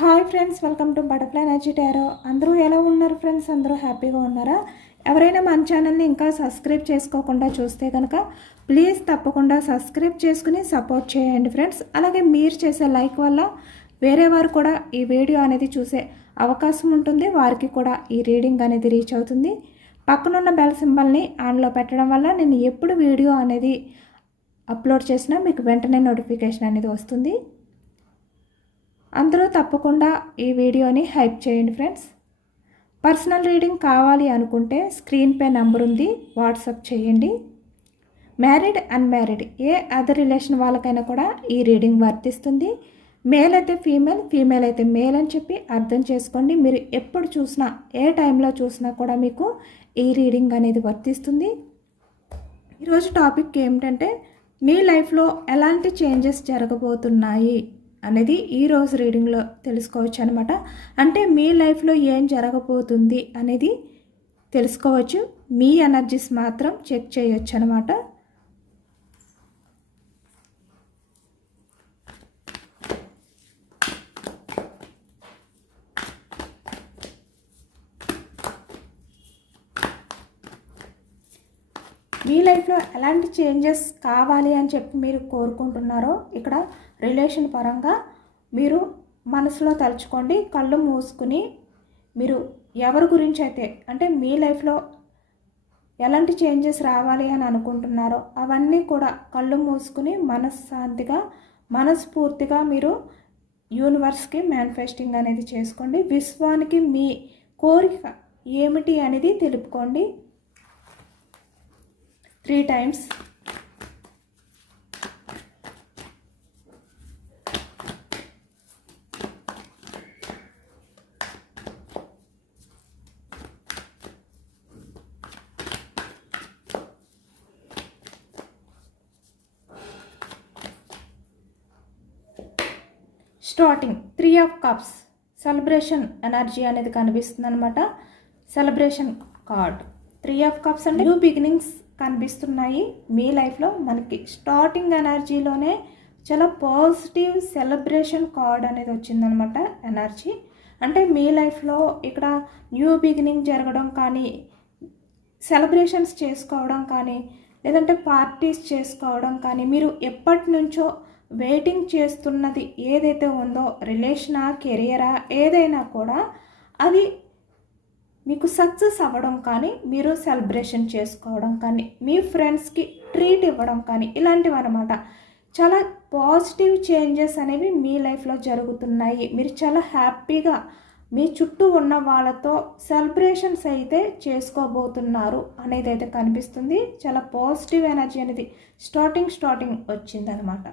Hi friends, welcome to butterfly energy tarot. అందరూ ఎలా ఉన్నారు ఫ్రెండ్స్? అందరూ హ్యాపీగా ఉన్నారా? ఎవరైనా మన ఛానల్ని ఇంకా సబ్స్క్రైబ్ చేసుకోకుండా చూస్తే కనుక ప్లీజ్ తప్పకుండా సబ్స్క్రైబ్ చేసుకుని సపోర్ట్ చేయండి ఫ్రెండ్స్. అలాగే మీరు చేసే లైక్ వల్ల వేరే వారు కూడా ఈ వీడియో అనేది చూసే అవకాశం ఉంటుంది, వారికి కూడా ఈ రీడింగ్ అనేది రీచ్ అవుతుంది. పక్కనున్న బెల్ సింబల్ని ఆన్లో పెట్టడం వల్ల నేను ఎప్పుడు వీడియో అనేది అప్లోడ్ చేసినా మీకు వెంటనే నోటిఫికేషన్ అనేది వస్తుంది. అందరూ తప్పకుండా ఈ వీడియోని హైప్ చేయండి ఫ్రెండ్స్. పర్సనల్ రీడింగ్ కావాలి అనుకుంటే స్క్రీన్పై నంబర్ ఉంది, వాట్సాప్ చేయండి. మ్యారీడ్ అన్మ్యారీడ్ ఏ అదర్ రిలేషన్ వాళ్ళకైనా కూడా ఈ రీడింగ్ వర్తిస్తుంది. మేల్ అయితే ఫీమేల్, ఫీమేల్ అయితే మేల్ అని చెప్పి అర్థం చేసుకోండి. మీరు ఎప్పుడు చూసినా ఏ టైంలో చూసినా కూడా మీకు ఈ రీడింగ్ అనేది వర్తిస్తుంది. ఈరోజు టాపిక్ ఏమిటంటే మీ లైఫ్లో ఎలాంటి చేంజెస్ జరగబోతున్నాయి అనేది ఈరోజు రీడింగ్లో తెలుసుకోవచ్చు అనమాట. అంటే మీ లైఫ్లో ఏం జరగబోతుంది అనేది తెలుసుకోవచ్చు. మీ ఎనర్జీస్ మాత్రం చెక్ చేయొచ్చు అనమాట. మీ లైఫ్లో ఎలాంటి చేంజెస్ కావాలి అని చెప్పి మీరు కోరుకుంటున్నారో ఇక్కడ రిలేషన్ పరంగా మీరు మనసులో తలుచుకోండి. కళ్ళు మూసుకుని మీరు ఎవరి గురించి అయితే అంటే మీ లైఫ్లో ఎలాంటి చేంజెస్ రావాలి అని అనుకుంటున్నారో అవన్నీ కూడా కళ్ళు మూసుకుని మనశ్శాంతిగా మనస్ఫూర్తిగా మీరు యూనివర్స్కి మేనిఫెస్టింగ్ అనేది చేసుకోండి. విశ్వానికి మీ కోరిక ఏమిటి అనేది తెలుపుకోండి 3 times. Starting 3 of cups celebration energy అనేది కనిపిస్తుంది అనమాట. సెలబ్రేషన్ కార్డ్ 3 of cups అంటే న్యూ బిగినింగ్స్ కనిపిస్తున్నాయి మీ లైఫ్లో. మనకి స్టార్టింగ్ ఎనర్జీలోనే చాలా పాజిటివ్ సెలబ్రేషన్ కార్డ్ అనేది వచ్చిందనమాట. ఎనర్జీ అంటే మీ లైఫ్లో ఇక్కడ న్యూ బిగినింగ్ జరగడం కానీ, సెలబ్రేషన్స్ చేసుకోవడం కానీ, లేదంటే పార్టీస్ చేసుకోవడం కానీ, మీరు ఎప్పటి నుంచో వెయిటింగ్ చేస్తున్నది ఏదైతే ఉందో రిలేషనా కెరియరా ఏదైనా కూడా అది మీకు సక్సెస్ అవ్వడం కానీ, మీరు సెలబ్రేషన్ చేసుకోవడం కానీ, మీ ఫ్రెండ్స్కి ట్రీట్ ఇవ్వడం కానీ ఇలాంటివి అనమాట. చాలా పాజిటివ్ చేంజెస్ అనేవి మీ లైఫ్లో జరుగుతున్నాయి. మీరు చాలా హ్యాపీగా మీ చుట్టూ ఉన్న వాళ్ళతో సెలబ్రేషన్స్ అయితే చేసుకోబోతున్నారు అనేది అయితే కనిపిస్తుంది. చాలా పాజిటివ్ ఎనర్జీ అనేది స్టార్టింగ్ వచ్చిందనమాట.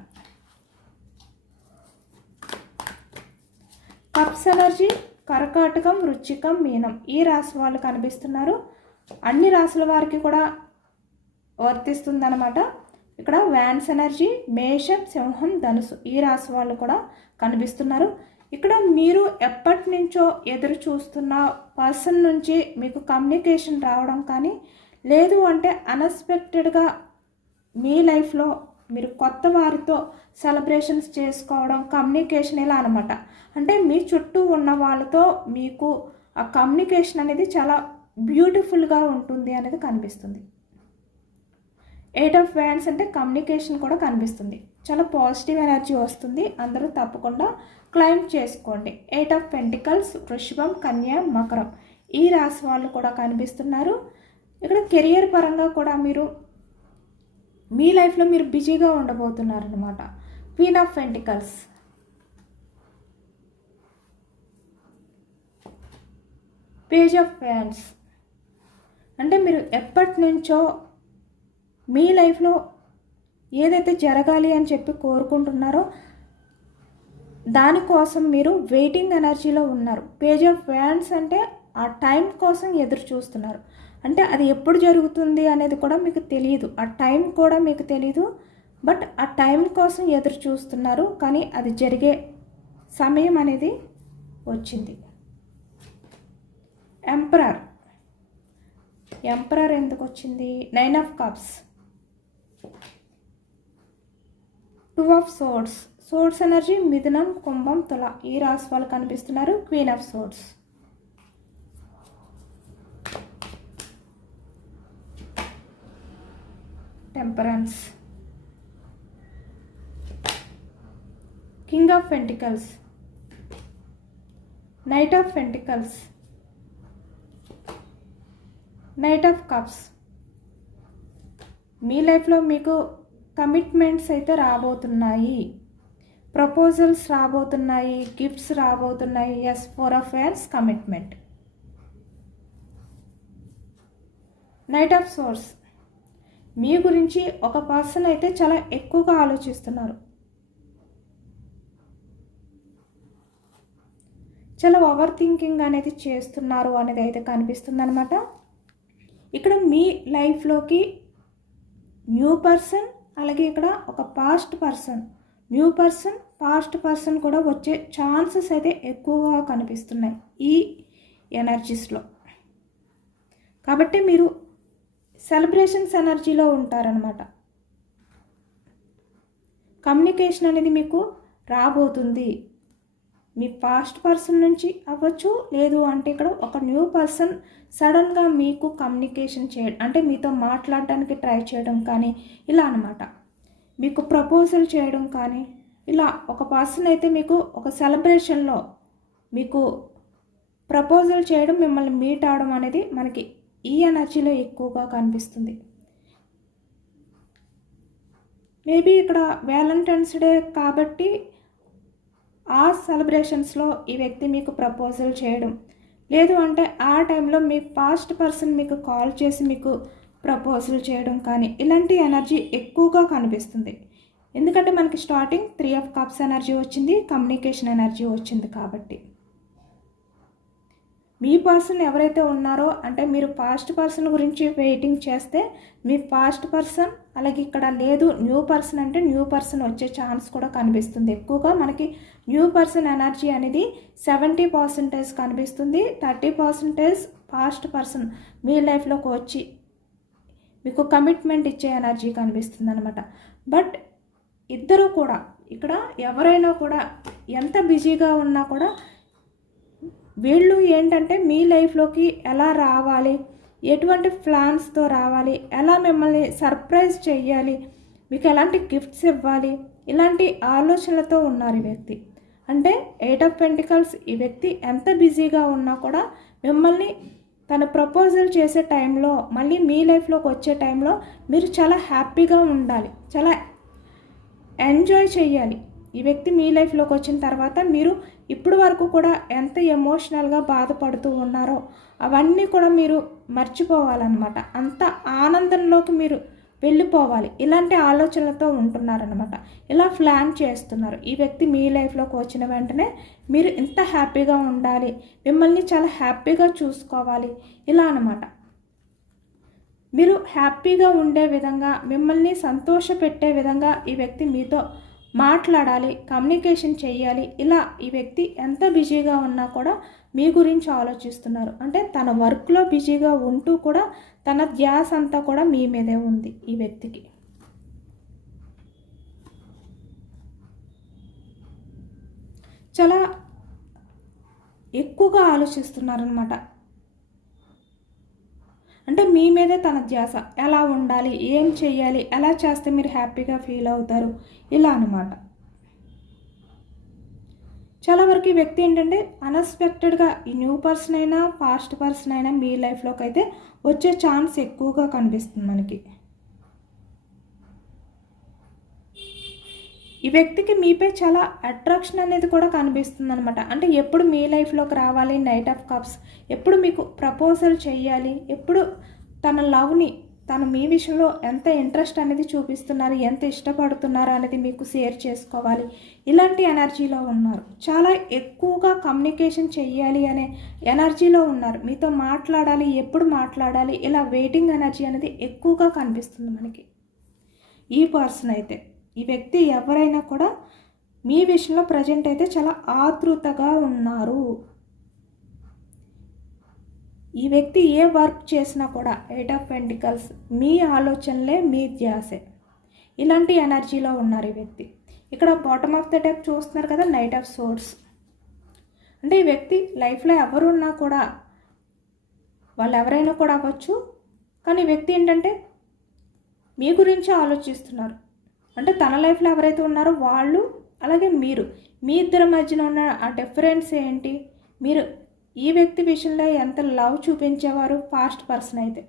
కప్స్ ఎనర్జీ కర్కాటకం, వృశ్చికం, మీనం ఈ రాశి వాళ్ళు కనిపిస్తున్నారు. అన్ని రాశుల వారికి కూడా వర్తిస్తుందన్నమాట. ఇక్కడ వ్యాన్స్ ఎనర్జీ మేషం, సింహం, ధనుసు ఈ రాశి వాళ్ళు కూడా కనిపిస్తున్నారు. ఇక్కడ మీరు ఎప్పటి నుంచో ఎదురు చూస్తున్న పర్సన్ నుంచి మీకు కమ్యూనికేషన్ రావడం కానీ, లేదు అంటే అన్ఎక్స్పెక్టెడ్గా మీ లైఫ్లో మీరు కొత్త వారితో సెలబ్రేషన్స్ చేసుకోవడం, కమ్యూనికేషన్ ఇలా అనమాట. అంటే మీ చుట్టూ ఉన్న వాళ్ళతో మీకు ఆ కమ్యూనికేషన్ అనేది చాలా బ్యూటిఫుల్గా ఉంటుంది అనేది కనిపిస్తుంది. 8 of Wands అంటే కమ్యూనికేషన్ కూడా కనిపిస్తుంది. చాలా పాజిటివ్ ఎనర్జీ వస్తుంది. అందరూ తప్పకుండా క్లైమ్ చేసుకోండి. 8 of Pentacles వృషభం, కన్య, మకరం ఈ రాశి వాళ్ళు కూడా కనిపిస్తున్నారు. ఇక్కడ కెరియర్ పరంగా కూడా మీరు మీ లైఫ్లో మీరు బిజీగా ఉండబోతున్నారు అనమాట. Queen of pentacles, page of wands అంటే మీరు ఎప్పటి నుంచో మీ లైఫ్లో ఏదైతే జరగాలి అని చెప్పి కోరుకుంటున్నారో దానికోసం మీరు వెయిటింగ్ ఎనర్జీలో ఉన్నారు. పేజ్ ఆఫ్ వ్యాండ్స్ అంటే ఆ టైం కోసం ఎదురు చూస్తున్నారు. అంటే అది ఎప్పుడు జరుగుతుంది అనేది కూడా మీకు తెలియదు, ఆ టైం కూడా మీకు తెలియదు. బట్ ఆ టైం కోసం ఎదురు చూస్తున్నారు, కానీ అది జరిగే సమయం అనేది వచ్చింది. ఎంపరర్ ఎందుకు వచ్చింది? 9 of Cups, 2 of Swords swords energy మిథునం, కుంభం, తుల ఈ రాశి వాళ్ళు కనిపిస్తున్నారు. Queen of swords. Temperance, king of pentacles, knight of pentacles, knight of cups. మీ లైఫ్లో మీకు కమిట్మెంట్స్ అయితే రాబోతున్నాయి, ప్రపోజల్స్ రాబోతున్నాయి, గిఫ్ట్స్ రాబోతున్నాయి. Yes, 4 of wands, commitment. Knight of swords. మీ గురించి ఒక పర్సన్ అయితే చాలా ఎక్కువగా ఆలోచిస్తున్నారు, చాలా ఓవర్ థింకింగ్ అనేది చేస్తున్నారు అనేది అయితే కనిపిస్తుంది అనమాట. ఇక్కడ మీ లైఫ్లోకి న్యూ పర్సన్, అలాగే ఇక్కడ ఒక past person, new person, past person కూడా వచ్చే ఛాన్సెస్ అయితే ఎక్కువగా కనిపిస్తున్నాయి ఈ ఎనర్జీస్లో. కాబట్టి మీరు సెలబ్రేషన్స్ ఎనర్జీలో ఉంటారనమాట. కమ్యూనికేషన్ అనేది మీకు రాబోతుంది. మీ పాస్ట్ పర్సన్ నుంచి అవ్వచ్చు, లేదు అంటే ఇక్కడ ఒక న్యూ పర్సన్ సడన్గా మీకు కమ్యూనికేషన్ చేయడం, అంటే మీతో మాట్లాడడానికి ట్రై చేయడం కానీ ఇలా అనమాట. మీకు ప్రపోజల్ చేయడం కానీ ఇలా ఒక పర్సన్ అయితే మీకు ఒక సెలబ్రేషన్లో మీకు ప్రపోజల్ చేయడం, మిమ్మల్ని మీట్ అవడం అనేది మనకి ఈ ఎనర్జీలో ఎక్కువగా కనిపిస్తుంది. మేబీ ఇక్కడ వ్యాలంటైన్స్ డే కాబట్టి ఆ సెలబ్రేషన్స్లో ఈ వ్యక్తి మీకు ప్రపోజల్ చేయడం, లేదు అంటే ఆ టైంలో మీ పాస్ట్ పర్సన్ మీకు కాల్ చేసి మీకు ప్రపోజల్ చేయడం కానీ ఇలాంటి ఎనర్జీ ఎక్కువగా కనిపిస్తుంది. ఎందుకంటే మనకి స్టార్టింగ్ 3 ఆఫ్ కప్స్ ఎనర్జీ వచ్చింది, కమ్యూనికేషన్ ఎనర్జీ వచ్చింది. కాబట్టి మీ పర్సన్ ఎవరైతే ఉన్నారో, అంటే మీరు పాస్ట్ పర్సన్ గురించి వెయిటింగ్ చేస్తే మీ పాస్ట్ పర్సన్, అలాగే ఇక్కడ లేదు న్యూ పర్సన్ అంటే న్యూ పర్సన్ వచ్చే ఛాన్స్ కూడా కనిపిస్తుంది. ఎక్కువగా మనకి న్యూ పర్సన్ ఎనర్జీ అనేది 70% కనిపిస్తుంది. 30% పాస్ట్ పర్సన్ మీ లైఫ్లోకి వచ్చి మీకు కమిట్మెంట్ ఇచ్చే ఎనర్జీ కనిపిస్తుంది అనమాట. బట్ ఇద్దరు కూడా ఇక్కడ ఎవరైనా కూడా ఎంత బిజీగా ఉన్నా కూడా వీళ్ళు ఏంటంటే మీ లైఫ్లోకి ఎలా రావాలి, ఎటువంటి ప్లాన్స్తో రావాలి, ఎలా మిమ్మల్ని సర్ప్రైజ్ చేయాలి, మీకు ఎలాంటి గిఫ్ట్స్ ఇవ్వాలి, ఇలాంటి ఆలోచనలతో ఉన్నారు ఈ వ్యక్తి. అంటే 8 ఆఫ్ పెంటికల్స్ ఈ వ్యక్తి ఎంత బిజీగా ఉన్నా కూడా మిమ్మల్ని తన ప్రపోజల్ చేసే టైంలో, మళ్ళీ మీ లైఫ్లోకి వచ్చే టైంలో మీరు చాలా హ్యాపీగా ఉండాలి, చాలా ఎంజాయ్ చేయాలి. ఈ వ్యక్తి మీ లైఫ్లోకి వచ్చిన తర్వాత మీరు ఇప్పుడు వరకు కూడా ఎంత ఎమోషనల్గా బాధపడుతూ ఉన్నారో అవన్నీ కూడా మీరు మర్చిపోవాలన్నమాట. అంత ఆనందంలోకి మీరు వెళ్ళిపోవాలి. ఇలాంటి ఆలోచనలతో ఉంటున్నారనమాట. ఇలా ప్లాన్ చేస్తున్నారు. ఈ వ్యక్తి మీ లైఫ్లోకి వచ్చిన వెంటనే మీరు ఇంత హ్యాపీగా ఉండాలి, మిమ్మల్ని చాలా హ్యాపీగా చూసుకోవాలి, ఇలా అనమాట. మీరు హ్యాపీగా ఉండే విధంగా, మిమ్మల్ని సంతోషపెట్టే విధంగా ఈ వ్యక్తి మీతో మాట్లాడాలి, కమ్యూనికేషన్ చేయాలి. ఇలా ఈ వ్యక్తి ఎంత బిజీగా ఉన్నా కూడా మీ గురించి ఆలోచిస్తున్నారు. అంటే తన వర్క్లో బిజీగా ఉంటూ కూడా తన ధ్యాస అంతా కూడా మీ మీదే ఉంది ఈ వ్యక్తికి. చాలా ఎక్కువగా ఆలోచిస్తున్నారనమాట. అంటే మీ మీదే తన ధ్యాస, ఎలా ఉండాలి, ఏం చెయ్యాలి, ఎలా చేస్తే మీరు హ్యాపీగా ఫీల్ అవుతారు, ఇలా అనమాట. చాలా వరకు ఈ వ్యక్తి ఏంటంటే అన్ఎక్స్పెక్టెడ్గా ఈ న్యూ పర్సన్ అయినా పాస్ట్ పర్సన్ అయినా మీ లైఫ్లోకి అయితే వచ్చే ఛాన్స్ ఎక్కువగా కనిపిస్తుంది మనకి. ఈ వ్యక్తికి మీపై చాలా అట్రాక్షన్ అనేది కూడా కనిపిస్తుంది అనమాట. అంటే ఎప్పుడు మీ లైఫ్లోకి రావాలి, నైట్ ఆఫ్ కప్స్, ఎప్పుడు మీకు ప్రపోజల్ చేయాలి, ఎప్పుడు తన లవ్ని, తను మీ విషయంలో ఎంత ఇంట్రెస్ట్ అనేది చూపిస్తున్నారు, ఎంత ఇష్టపడుతున్నారు అనేది మీకు షేర్ చేసుకోవాలి, ఇలాంటి ఎనర్జీలో ఉన్నారు. చాలా ఎక్కువగా కమ్యూనికేషన్ చెయ్యాలి అనే ఎనర్జీలో ఉన్నారు. మీతో మాట్లాడాలి, ఎప్పుడు మాట్లాడాలి, ఇలా వెయిటింగ్ ఎనర్జీ అనేది ఎక్కువగా కనిపిస్తుంది మనకి. ఈ పర్సన్ అయితే, ఈ వ్యక్తి ఎవరైనా కూడా మీ విషయంలో ప్రజెంట్ అయితే చాలా ఆతృతగా ఉన్నారు. ఈ వ్యక్తి ఏ వర్క్ చేసినా కూడా 8 ఆఫ్ పెంటికల్స్ మీ ఆలోచనలే, మీ ధ్యాసే, ఇలాంటి ఎనర్జీలో ఉన్నారు ఈ వ్యక్తి. ఇక్కడ బాటమ్ ఆఫ్ ద డెక్ చూస్తున్నారు కదా, నైట్ ఆఫ్ సోర్డ్స్. అంటే ఈ వ్యక్తి లైఫ్లో ఎవరున్నా కూడా, వాళ్ళు ఎవరైనా కూడా అవ్వచ్చు, కానీ ఈ వ్యక్తి ఏంటంటే మీ గురించి ఆలోచిస్తున్నారు. అంటే తన లైఫ్లో ఎవరైతే ఉన్నారో వాళ్ళు, అలాగే మీరు, మీ ఇద్దరి మధ్యన ఉన్న ఆ డిఫరెన్స్ ఏంటి, మీరు ఈ వ్యక్తి విషయంలో ఎంత లవ్ చూపించేవారు పాస్ట్ పర్సన్ అయితే,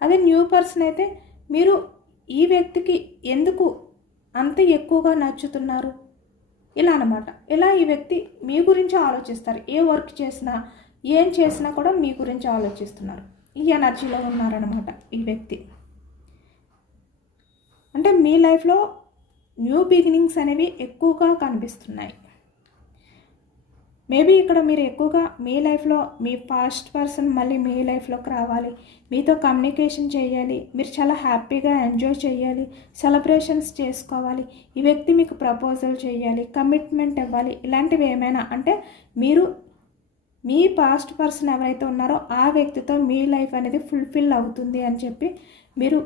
అదే న్యూ పర్సన్ అయితే మీరు ఈ వ్యక్తికి ఎందుకు అంత ఎక్కువగా నచ్చుతున్నారు, ఇలా అన్నమాట. ఇలా ఈ వ్యక్తి మీ గురించి ఆలోచిస్తారు. ఏ వర్క్ చేసినా, ఏం చేసినా కూడా మీ గురించి ఆలోచిస్తున్నారు. ఈ ఎనర్జీలో ఉన్నారనమాట ఈ వ్యక్తి. అంటే మీ లైఫ్లో న్యూ బిగినింగ్స్ అనేవి ఎక్కువగా కనిపిస్తున్నాయి. మేబీ ఇక్కడ మీరు ఎక్కువగా మీ లైఫ్లో మీ పాస్ట్ పర్సన్ మళ్ళీ మీ లైఫ్లోకి రావాలి, మీతో కమ్యూనికేషన్ చేయాలి, మీరు చాలా హ్యాపీగా ఎంజాయ్ చేయాలి, సెలబ్రేషన్స్ చేసుకోవాలి, ఈ వ్యక్తి మీకు ప్రపోజల్ చేయాలి, కమిట్మెంట్ ఇవ్వాలి, ఇలాంటివి ఏమైనా. అంటే మీరు మీ పాస్ట్ పర్సన్ ఎవరైతే ఉన్నారో ఆ వ్యక్తితో మీ లైఫ్ అనేది ఫుల్ఫిల్ అవుతుంది అని చెప్పి మీరు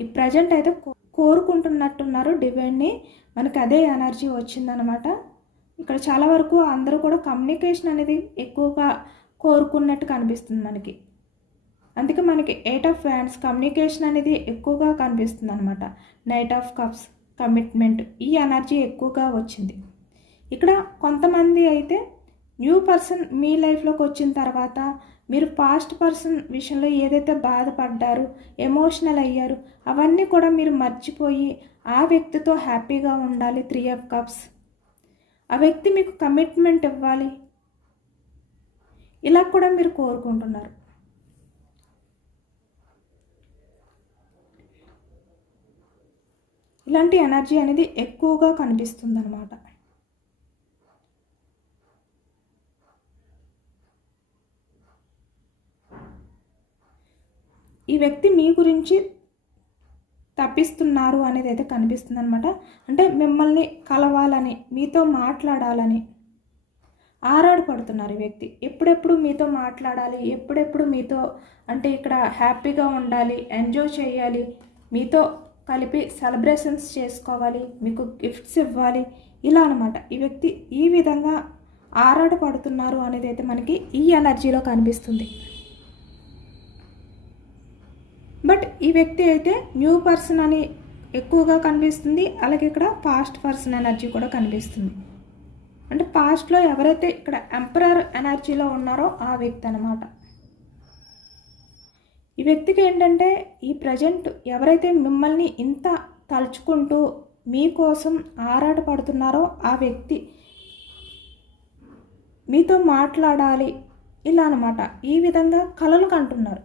ఈ ప్రజెంట్ అయితే కోరుకుంటున్నట్టున్నారు డివైన్ని. మనకి అదే ఎనర్జీ వచ్చిందనమాట. ఇక్కడ చాలా వరకు అందరూ కూడా కమ్యూనికేషన్ అనేది ఎక్కువగా కోరుకున్నట్టు కనిపిస్తుంది మనకి. అందుకే మనకి 8 ఆఫ్ వ్యాండ్స్ కమ్యూనికేషన్ అనేది ఎక్కువగా కనిపిస్తుంది అనమాట. నైట్ ఆఫ్ కప్స్ కమిట్మెంట్, ఈ ఎనర్జీ ఎక్కువగా వచ్చింది. ఇక్కడ కొంతమంది అయితే న్యూ పర్సన్ మీ లైఫ్లోకి వచ్చిన తర్వాత మీరు పాస్ట్ పర్సన్ విషయంలో ఏదైతే బాధపడ్డారు, ఎమోషనల్ అయ్యారు, అవన్నీ కూడా మీరు మర్చిపోయి ఆ వ్యక్తితో హ్యాపీగా ఉండాలి. 3 ఆఫ్ కప్స్, ఆ వ్యక్తి మీకు కమిట్మెంట్ ఇవ్వాలి, ఇలా కూడా మీరు కోరుకుంటున్నారు. ఇలాంటి ఎనర్జీ అనేది ఎక్కువగా కనిపిస్తుంది అన్నమాట. ఈ వ్యక్తి మీ గురించి తప్పిస్తున్నారు అనేది అయితే కనిపిస్తుంది అనమాట. అంటే మిమ్మల్ని కలవాలని, మీతో మాట్లాడాలని ఆరాటపడుతున్నారు ఈ వ్యక్తి. ఎప్పుడెప్పుడు మీతో మాట్లాడాలి, ఎప్పుడెప్పుడు మీతో అంటే ఇక్కడ హ్యాపీగా ఉండాలి, ఎంజాయ్ చేయాలి, మీతో కలిపి సెలబ్రేషన్స్ చేసుకోవాలి, మీకు గిఫ్ట్స్ ఇవ్వాలి, ఇలా అనమాట. ఈ వ్యక్తి ఈ విధంగా ఆరాటపడుతున్నారు అనేది అయితే మనకి ఈ ఎనర్జీలో కనిపిస్తుంది. బట్ ఈ వ్యక్తి అయితే న్యూ పర్సన్ అని ఎక్కువగా కనిపిస్తుంది. అలాగే ఇక్కడ పాస్ట్ పర్సన్ ఎనర్జీ కూడా కనిపిస్తుంది. అంటే పాస్ట్లో ఎవరైతే ఇక్కడ ఎంపరర్ ఎనర్జీలో ఉన్నారో ఆ వ్యక్తి అనమాట. ఈ వ్యక్తికి ఏంటంటే ఈ ప్రజెంట్ ఎవరైతే మిమ్మల్ని ఇంత తలుచుకుంటూ మీకోసం ఆరాటపడుతున్నారో ఆ వ్యక్తి మీతో మాట్లాడాలి, ఇలా అనమాట. ఈ విధంగా కలలు కంటున్నారు,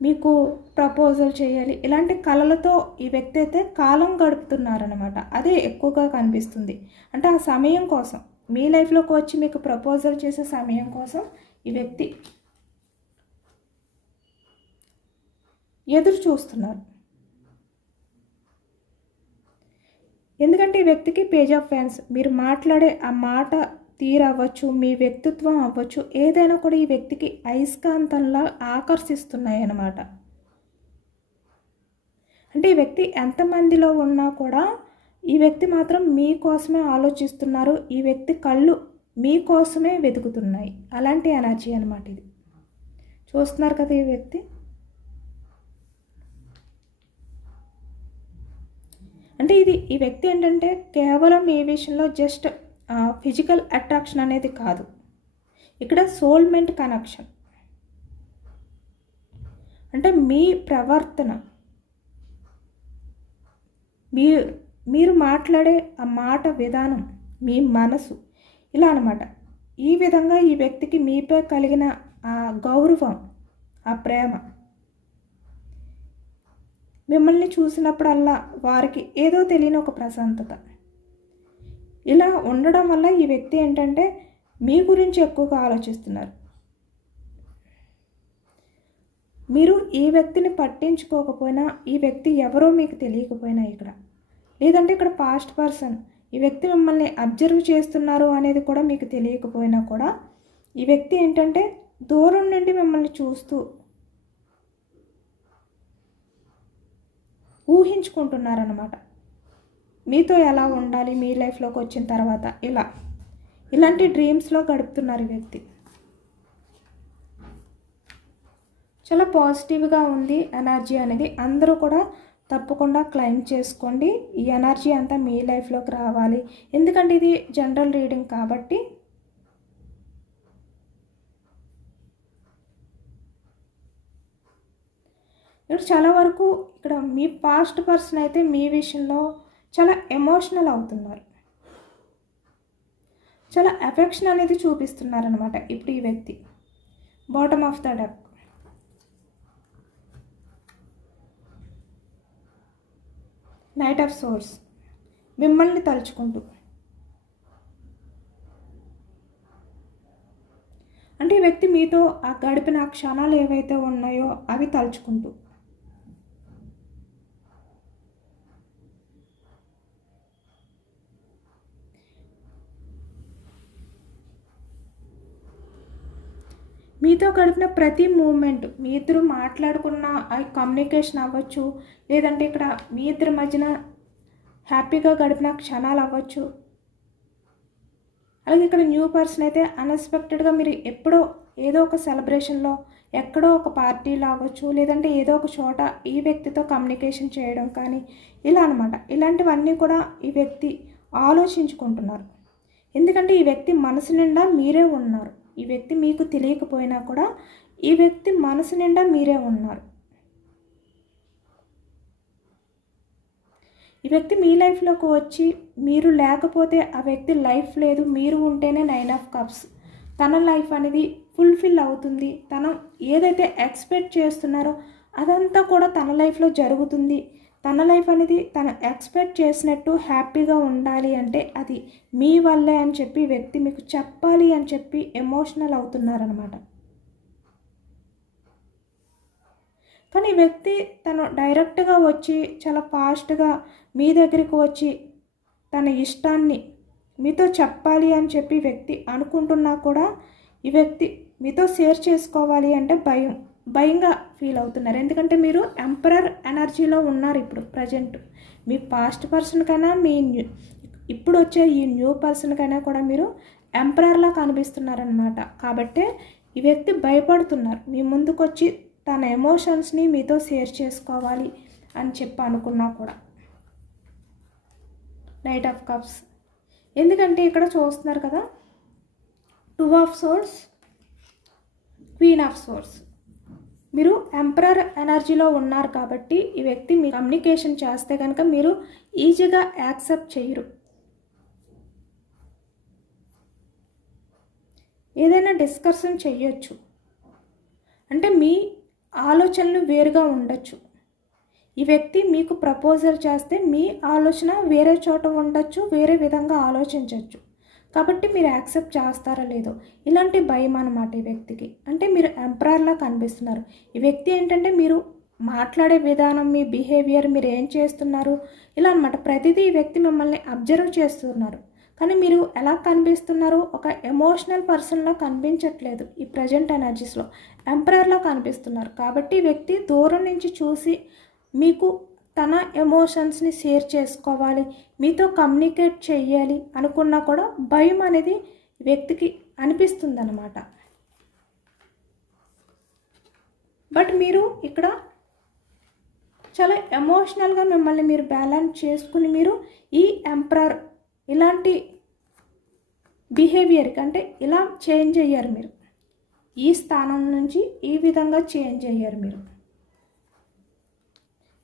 మీకు ప్రపోజల్ చేయాలి, ఇలాంటి కళలతో ఈ వ్యక్తి అయితే కాలం గడుపుతున్నారనమాట. అదే ఎక్కువగా కనిపిస్తుంది. అంటే ఆ సమయం కోసం, మీ లైఫ్లోకి వచ్చి మీకు ప్రపోజల్ చేసే సమయం కోసం ఈ వ్యక్తి ఎదురు చూస్తున్నారు. ఎందుకంటే ఈ వ్యక్తికి పేజ్ ఆఫ్ ఫ్యాన్స్, మీరు మాట్లాడే ఆ మాట తీరవ్వచ్చు, మీ వ్యక్తిత్వం అవ్వచ్చు, ఏదైనా కూడా ఈ వ్యక్తికి అయస్కాంతంలా ఆకర్షిస్తున్నాయి అన్నమాట. అంటే ఈ వ్యక్తి ఎంతమందిలో ఉన్నా కూడా ఈ వ్యక్తి మాత్రం మీకోసమే ఆలోచిస్తున్నారు. ఈ వ్యక్తి కళ్ళు మీకోసమే వెతుకుతున్నాయి. అలాంటి ఎనర్జీ అనమాట ఇది. చూస్తున్నారు కదా ఈ వ్యక్తి. అంటే ఈ వ్యక్తి ఏంటంటే కేవలం ఈ విషయంలో జస్ట్ ఫిజికల్ అట్రాక్షన్ అనేది కాదు, ఇక్కడ సోల్మెంట్ కనెక్షన్. అంటే మీ ప్రవర్తన, మీరు మాట్లాడే ఆ మాట విధానం, మీ మనసు, ఇలా అనమాట. ఈ విధంగా ఈ వ్యక్తికి మీపై కలిగిన ఆ గౌరవం, ఆ ప్రేమ, మిమ్మల్ని చూసినప్పుడల్లా వారికి ఏదో తెలియని ఒక ప్రశాంతత, ఇలా ఉండడం వల్ల ఈ వ్యక్తి ఏంటంటే మీ గురించి ఎక్కువగా ఆలోచిస్తున్నారు. మీరు ఈ వ్యక్తిని పట్టించుకోకపోయినా, ఈ వ్యక్తి ఎవరో మీకు తెలియకపోయినా ఇక్కడ, లేదంటే ఇక్కడ పాస్ట్ పర్సన్ ఈ వ్యక్తి మిమ్మల్ని అబ్జర్వ్ చేస్తున్నారు అనేది కూడా మీకు తెలియకపోయినా కూడా, ఈ వ్యక్తి ఏంటంటే దూరం నుండి మిమ్మల్ని చూస్తూ ఊహించుకుంటున్నారన్నమాట. మీతో ఎలా ఉండాలి మీ లైఫ్లోకి వచ్చిన తర్వాత, ఇలాంటి డ్రీమ్స్లో గడుపుతున్నారు ఈ వ్యక్తి. చాలా పాజిటివ్గా ఉంది ఎనర్జీ అనేది. అందరూ కూడా తప్పకుండా క్లైమ్ చేసుకోండి. ఈ ఎనర్జీ అంతా మీ లైఫ్లోకి రావాలి. ఎందుకంటే ఇది జనరల్ రీడింగ్ కాబట్టి. ఇక్కడ చాలా వరకు ఇక్కడ మీ పాస్ట్ పర్సన్ అయితే మీ విషయంలో చాలా ఎమోషనల్ అవుతున్నారు, చాలా అఫెక్షన్ అనేది చూపిస్తున్నారనమాట ఇప్పుడు ఈ వ్యక్తి. Bottom of the deck, night of source, మిమ్మల్ని తలుచుకుంటూ. అంటే ఈ వ్యక్తి మీతో ఆ గడిపిన క్షణాలు ఏవైతే ఉన్నాయో అవి తలుచుకుంటూ. మీతో గడిపిన ప్రతి మూమెంట్, మీ ఇద్దరు మాట్లాడుకున్న ఆ కమ్యూనికేషన్ అవ్వచ్చు, లేదంటే ఇక్కడ మీ ఇద్దరి మధ్యన హ్యాపీగా గడిపిన క్షణాలు అవ్వచ్చు. అలాగే ఇక్కడ న్యూ పర్సన్ అయితే అన్ఎక్స్పెక్టెడ్గా మీరు ఎప్పుడో ఏదో ఒక సెలబ్రేషన్లో, ఎక్కడో ఒక పార్టీలో అవ్వచ్చు, లేదంటే ఏదో ఒక చోట ఈ వ్యక్తితో కమ్యూనికేషన్ చేయడం కానీ ఇలా అనమాట. ఇలాంటివన్నీ కూడా ఈ వ్యక్తి ఆలోచించుకుంటున్నారు. ఎందుకంటే ఈ వ్యక్తి మనసు నిండా మీరే ఉన్నారు. ఈ వ్యక్తి మీకు తెలియకపోయినా కూడా ఈ వ్యక్తి మనసు నిండా మీరే ఉన్నారు. ఈ వ్యక్తి మీ లైఫ్లోకి వచ్చి మీరు లేకపోతే ఆ వ్యక్తి లైఫ్ లేదు, మీరు ఉంటేనే 9 ఆఫ్ కప్స్. తన లైఫ్ అనేది ఫుల్ఫిల్ అవుతుంది. తను ఏదైతే ఎక్స్పెక్ట్ చేస్తున్నారో అదంతా కూడా తన లైఫ్లో జరుగుతుంది. తన లైఫ్ అనేది తను ఎక్స్పెక్ట్ చేసినట్టు హ్యాపీగా ఉండాలి అంటే అది మీ వల్లే అని చెప్పి వ్యక్తి మీకు చెప్పాలి అని చెప్పి ఎమోషనల్ అవుతున్నారనమాట. కానీ వ్యక్తి తను డైరెక్ట్గా వచ్చి చాలా ఫాస్ట్గా మీ దగ్గరికి వచ్చి తన ఇష్టాన్ని మీతో చెప్పాలి అని చెప్పి వ్యక్తి అనుకుంటున్నా కూడా ఈ వ్యక్తి మీతో షేర్ చేసుకోవాలి అంటే భయంగా ఫీల్ అవుతున్నారు. ఎందుకంటే మీరు ఎంపరర్ ఎనర్జీలో ఉన్నారు ఇప్పుడు ప్రజెంట్. మీ పాస్ట్ పర్సన్ కన్నా ఇప్పుడు వచ్చే ఈ న్యూ పర్సన్ కన్నా కూడా మీరు ఎంపరర్లా కనిపిస్తున్నారనమాట. కాబట్టే ఈ వ్యక్తి భయపడుతున్నారు మీ ముందుకు వచ్చి తన ఎమోషన్స్ని మీతో షేర్ చేసుకోవాలి అని చెప్పి అనుకున్నా కూడా. నైట్ ఆఫ్ కప్స్, ఎందుకంటే ఇక్కడ చూస్తున్నారు కదా, 2 of swords, queen of source. మీరు ఎంపరర్ ఎనర్జీలో ఉన్నారు కాబట్టి ఈ వ్యక్తి మీ కమ్యూనికేషన్ చేస్తే కనుక మీరు ఈజీగా యాక్సెప్ట్ చేయరు. ఏదైనా డిస్కషన్ చెయ్యొచ్చు, అంటే మీ ఆలోచనలు వేరుగా ఉండొచ్చు. ఈ వ్యక్తి మీకు ప్రపోజల్ చేస్తే మీ ఆలోచన వేరే చోట ఉండొచ్చు, వేరే విధంగా ఆలోచించవచ్చు. కాబట్టి మీరు యాక్సెప్ట్ చేస్తారా లేదో ఇలాంటి భయం అన్నమాట ఈ వ్యక్తికి. అంటే మీరు ఎంపరర్లా కనిపిస్తున్నారు. ఈ వ్యక్తి ఏంటంటే మీరు మాట్లాడే విధానం, మీ బిహేవియర్, మీరు ఏం చేస్తున్నారు ఇలా అనమాట. ప్రతిదీ ఈ వ్యక్తి మిమ్మల్ని అబ్జర్వ్ చేస్తున్నారు. కానీ మీరు ఎలా కనిపిస్తున్నారు, ఒక ఎమోషనల్ పర్సన్లా కనిపించట్లేదు. ఈ ప్రజెంట్ ఎనర్జీస్లో ఎంపరర్లా కనిపిస్తున్నారు. కాబట్టి ఈ వ్యక్తి దూరం నుంచి చూసి మీకు తన ఎమోషన్స్ని షేర్ చేసుకోవాలి, మీతో కమ్యూనికేట్ చేయాలి అనుకున్నా కూడా భయం అనేది వ్యక్తికి అనిపిస్తుంది అన్నమాట. బట్ మీరు ఇక్కడ చాలా ఎమోషనల్గా మిమ్మల్ని మీరు బ్యాలెన్స్ చేసుకుని మీరు ఈ ఎంపరర్ ఇలాంటి బిహేవియర్కి అంటే ఇలా చేంజ్ అయ్యారు. మీరు ఈ స్థానం నుంచి ఈ విధంగా చేంజ్ అయ్యారు మీరు.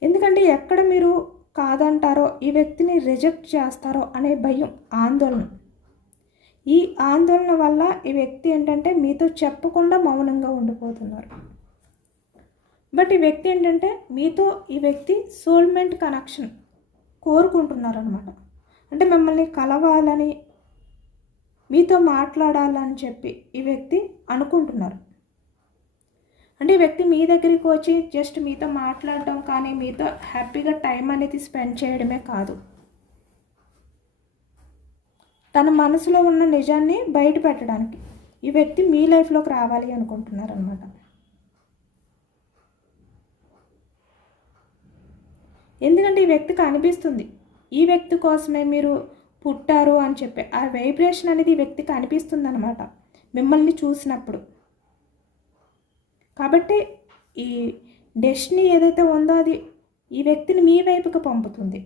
ఎందుకంటే ఎక్కడ మీరు కాదంటారో, ఈ వ్యక్తిని రిజెక్ట్ చేస్తారో అనే భయం, ఆందోళన. ఈ ఆందోళన వల్ల ఈ వ్యక్తి ఏంటంటే మీతో చెప్పకుండా మౌనంగా ఉండిపోతున్నారు. బట్ ఈ వ్యక్తి ఏంటంటే మీతో ఈ వ్యక్తి సోల్మేట్ కనెక్షన్ కోరుకుంటున్నారు అనమాట. అంటే మిమ్మల్ని కలవాలని, మీతో మాట్లాడాలని చెప్పి ఈ వ్యక్తి అనుకుంటున్నారు. అంటే ఈ వ్యక్తి మీ దగ్గరికి వచ్చి జస్ట్ మీతో మాట్లాడడం కానీ మీతో హ్యాపీగా టైం అనేది స్పెండ్ చేయడమే కాదు, తన మనసులో ఉన్న నిజాన్ని బయట పెట్టడానికి ఈ వ్యక్తి మీ లైఫ్లోకి రావాలి అనుకుంటున్నారు అనమాట. ఎందుకంటే ఈ వ్యక్తికి అనిపిస్తుంది ఈ వ్యక్తి కోసమే మీరు పుట్టారు అని చెప్పి ఆ వైబ్రేషన్ అనేది ఈ వ్యక్తికి అనిపిస్తుంది అనమాట మిమ్మల్ని చూసినప్పుడు. కాబట్టి ఈ డెస్టినీ ఏదైతే ఉందో అది ఈ వ్యక్తిని మీ వైపుకి పంపుతుంది.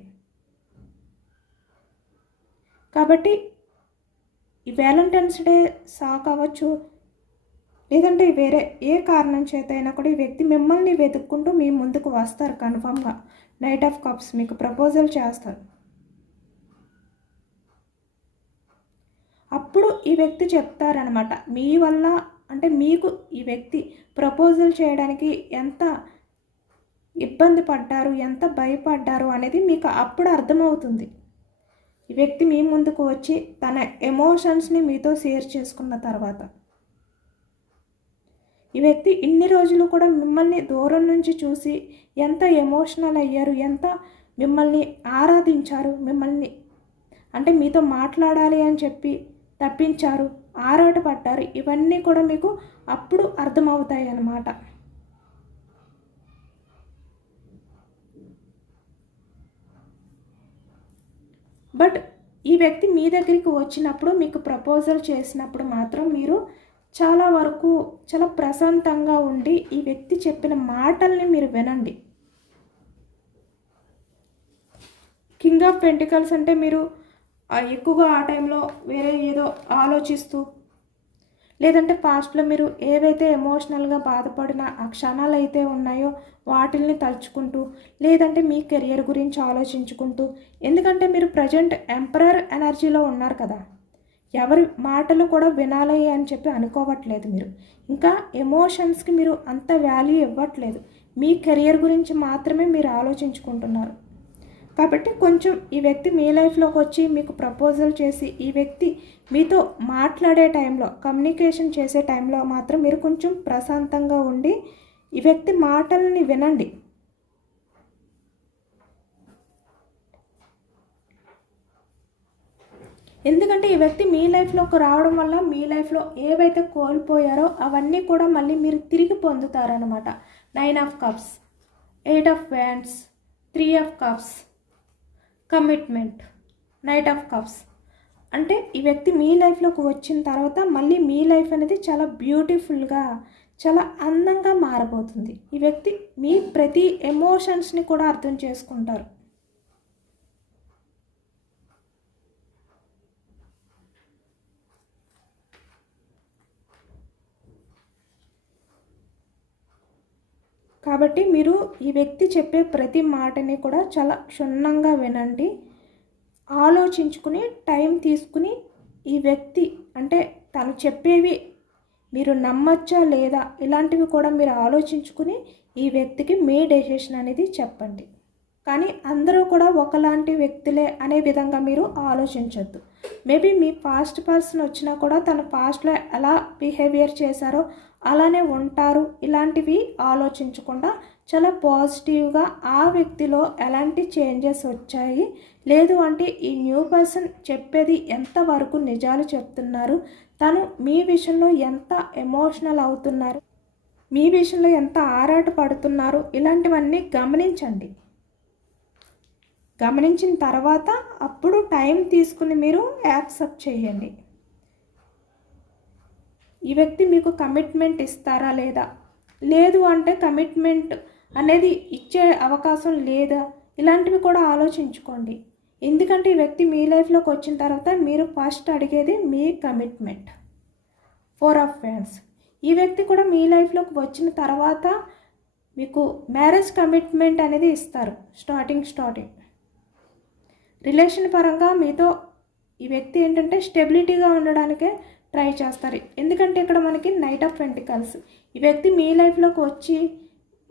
కాబట్టి ఈ వ్యాలంటైన్స్ డే సాక్ అవ్వచ్చు, లేదంటే వేరే ఏ కారణం చేత అయినా కూడా ఈ వ్యక్తి మిమ్మల్ని వెతుక్కుంటూ మీ ముందుకు వస్తారు. కన్ఫామ్గా నైట్ ఆఫ్ కప్స్ మీకు ప్రపోజల్ చేస్తారు. అప్పుడు ఈ వ్యక్తి చెప్తారనమాట మీ వల్ల, అంటే మీకు ఈ వ్యక్తి ప్రపోజల్ చేయడానికి ఎంత ఇబ్బంది పడ్డారు, ఎంత భయపడ్డారు అనేది మీకు అప్పుడు అర్థమవుతుంది. ఈ వ్యక్తి మీ ముందుకు వచ్చి తన ఎమోషన్స్ని మీతో షేర్ చేసుకున్న తర్వాత, ఈ వ్యక్తి ఇన్ని రోజులు కూడా మిమ్మల్ని దూరం నుంచి చూసి ఎంత ఎమోషనల్ అయ్యారు, ఎంత మిమ్మల్ని ఆరాధించారు, మిమ్మల్ని అంటే మీతో మాట్లాడాలి అని చెప్పి తప్పించారు, ఆరాటపడ్డారు. ఇవన్నీ కూడా మీకు అప్పుడు అర్థమవుతాయి అన్నమాట. బట్ ఈ వ్యక్తి మీ దగ్గరికి వచ్చినప్పుడు మీకు ప్రపోజల్ చేసినప్పుడు మాత్రం మీరు చాలా వరకు చాలా ప్రశాంతంగా ఉండి ఈ వ్యక్తి చెప్పిన మాటల్ని మీరు వినండి. కింగ్ ఆఫ్ పెంటికల్స్ అంటే మీరు ఎక్కువగా ఆ టైంలో వేరే ఏదో ఆలోచిస్తూ, లేదంటే పాస్ట్లో మీరు ఏవైతే ఎమోషనల్గా బాధపడిన ఆ క్షణాలు అయితే ఉన్నాయో వాటిల్ని తలుచుకుంటూ, లేదంటే మీ కెరియర్ గురించి ఆలోచించుకుంటూ, ఎందుకంటే మీరు ప్రజెంట్ ఎంపరర్ ఎనర్జీలో ఉన్నారు కదా, ఎవరి మాటలు కూడా వినాలి అని చెప్పి అనుకోవట్లేదు. మీరు ఇంకా ఎమోషన్స్కి మీరు అంత వాల్యూ ఇవ్వట్లేదు, మీ కెరియర్ గురించి మాత్రమే మీరు ఆలోచించుకుంటున్నారు. కాబట్టి కొంచెం ఈ వ్యక్తి మీ లైఫ్లోకి వచ్చి మీకు ప్రపోజల్ చేసి ఈ వ్యక్తి మీతో మాట్లాడే టైంలో, కమ్యూనికేషన్ చేసే టైంలో మాత్రం మీరు కొంచెం ప్రశాంతంగా ఉండి ఈ వ్యక్తి మాటలని వినండి. ఎందుకంటే ఈ వ్యక్తి మీ లైఫ్లోకి రావడం వల్ల మీ లైఫ్లో ఏవైతే కోల్పోయారో అవన్నీ కూడా మళ్ళీ మీరు తిరిగి పొందుతారనమాట. 9 of cups, 8 of wands, 3 of cups, commitment, knight of cups. అంటే ఈ వ్యక్తి మీ లైఫ్లోకి వచ్చిన తర్వాత మళ్ళీ మీ లైఫ్ అనేది చాలా బ్యూటిఫుల్గా, చాలా అందంగా మారబోతుంది. ఈ వ్యక్తి మీ ప్రతి ఎమోషన్స్ని కూడా అర్థం చేసుకుంటారు. కాబట్టి మీరు ఈ వ్యక్తి చెప్పే ప్రతి మాటని కూడా చాలా క్షుణ్ణంగా వినండి, ఆలోచించుకుని టైం తీసుకుని ఈ వ్యక్తి అంటే తను చెప్పేవి మీరు నమ్మచ్చా లేదా ఇలాంటివి కూడా మీరు ఆలోచించుకుని ఈ వ్యక్తికి మీ డెసిషన్ అనేది చెప్పండి. కానీ అందరూ కూడా ఒకలాంటి వ్యక్తులే అనే విధంగా మీరు ఆలోచించొద్దు. మేబీ మీ పాస్ట్ పర్సన్ వచ్చినా కూడా తన పాస్ట్లో ఎలా బిహేవియర్ చేశారో అలానే ఉంటారు, ఇలాంటివి ఆలోచించకుండా చాలా పాజిటివ్గా ఆ వ్యక్తిలో ఎలాంటి చేంజెస్ వచ్చాయి, లేదు అంటే ఈ న్యూ పర్సన్ చెప్పేది ఎంతవరకు నిజాలు చెప్తున్నారు, తను మీ విషయంలో ఎంత ఎమోషనల్ అవుతున్నారు, మీ విషయంలో ఎంత ఆరాట పడుతున్నారు, ఇలాంటివన్నీ గమనించండి. గమనించిన తర్వాత అప్పుడు టైం తీసుకుని మీరు యాక్సెప్ట్ చేయండి. ఈ వ్యక్తి మీకు కమిట్మెంట్ ఇస్తారా లేదా, లేదు అంటే కమిట్మెంట్ అనేది ఇచ్చే అవకాశం లేదా, ఇలాంటివి కూడా ఆలోచించుకోండి. ఎందుకంటే ఈ వ్యక్తి మీ లైఫ్లోకి వచ్చిన తర్వాత మీరు ఫస్ట్ అడిగేది మీ కమిట్మెంట్. 4 of wands. ఈ వ్యక్తి కూడా మీ లైఫ్లోకి వచ్చిన తర్వాత మీకు మ్యారేజ్ కమిట్మెంట్ అనేది ఇస్తారు. స్టార్టింగ్ రిలేషన్ పరంగా మీతో ఈ వ్యక్తి ఏంటంటే స్టెబిలిటీగా ఉండడానికే ట్రై చేస్తారు. ఎందుకంటే ఇక్కడ మనకి నైట్ ఆఫ్ పెంటికల్స్, ఈ వ్యక్తి మీ లైఫ్లోకి వచ్చి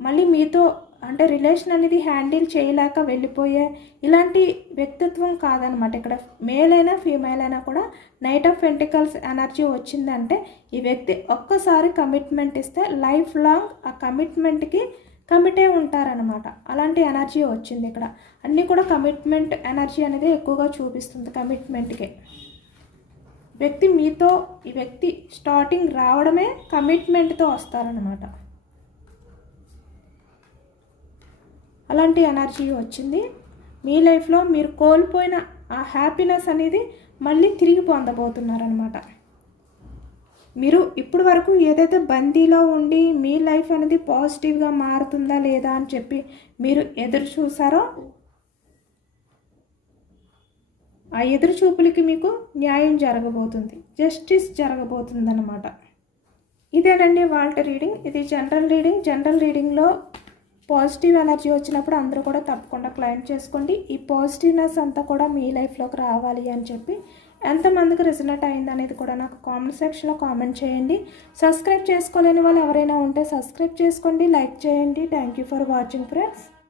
మళ్ళీ మీతో అంటే రిలేషన్ అనేది హ్యాండిల్ చేయలేక వెళ్ళిపోయే ఇలాంటి వ్యక్తిత్వం కాదనమాట. ఇక్కడ మేల్ అయినా ఫీమేల్ అయినా కూడా నైట్ ఆఫ్ పెంటికల్స్ ఎనర్జీ వచ్చిందంటే ఈ వ్యక్తి ఒక్కసారి కమిట్మెంట్ ఇస్తే లైఫ్ లాంగ్ ఆ కమిట్మెంట్కి కమిటే ఉంటారనమాట. అలాంటి ఎనర్జీ వచ్చింది ఇక్కడ. అన్నీ కూడా కమిట్మెంట్ ఎనర్జీ అనేది ఎక్కువగా చూపిస్తుంది. కమిట్మెంట్కే వ్యక్తి మీతో ఈ వ్యక్తి స్టార్టింగ్ రావడమే కమిట్మెంట్తో వస్తారనమాట. అలాంటి ఎనర్జీ వచ్చింది. మీ లైఫ్లో మీరు కోల్పోయిన ఆ హ్యాపీనెస్ అనేది మళ్ళీ తిరిగి పొందబోతున్నారనమాట. మీరు ఇప్పుడు వరకు ఏదైతే బందీలో ఉండి మీ లైఫ్ అనేది పాజిటివ్గా మారుతుందా లేదా అని చెప్పి మీరు ఎదురు చూసారో ఆ ఎదురు చూపులకి మీకు న్యాయం జరగబోతుంది, జస్టిస్ జరగబోతుంది అన్నమాట. ఇదేనండి వాళ్ళ రీడింగ్. ఇది జనరల్ రీడింగ్. జనరల్ రీడింగ్లో పాజిటివ్ ఎనర్జీ వచ్చినప్పుడు అందరూ కూడా తప్పకుండా క్లైమ్ చేసుకోండి. ఈ పాజిటివ్నెస్ అంతా కూడా మీ లైఫ్లోకి రావాలి అని చెప్పి ఎంతమందికి రిజల్ట్ అయింది అనేది కూడా నాకు కామెంట్ సెక్షన్లో కామెంట్ చేయండి. సబ్స్క్రైబ్ చేసుకోలేని వాళ్ళు ఎవరైనా ఉంటే సబ్స్క్రైబ్ చేసుకోండి, లైక్ చేయండి. Thank you for watching friends.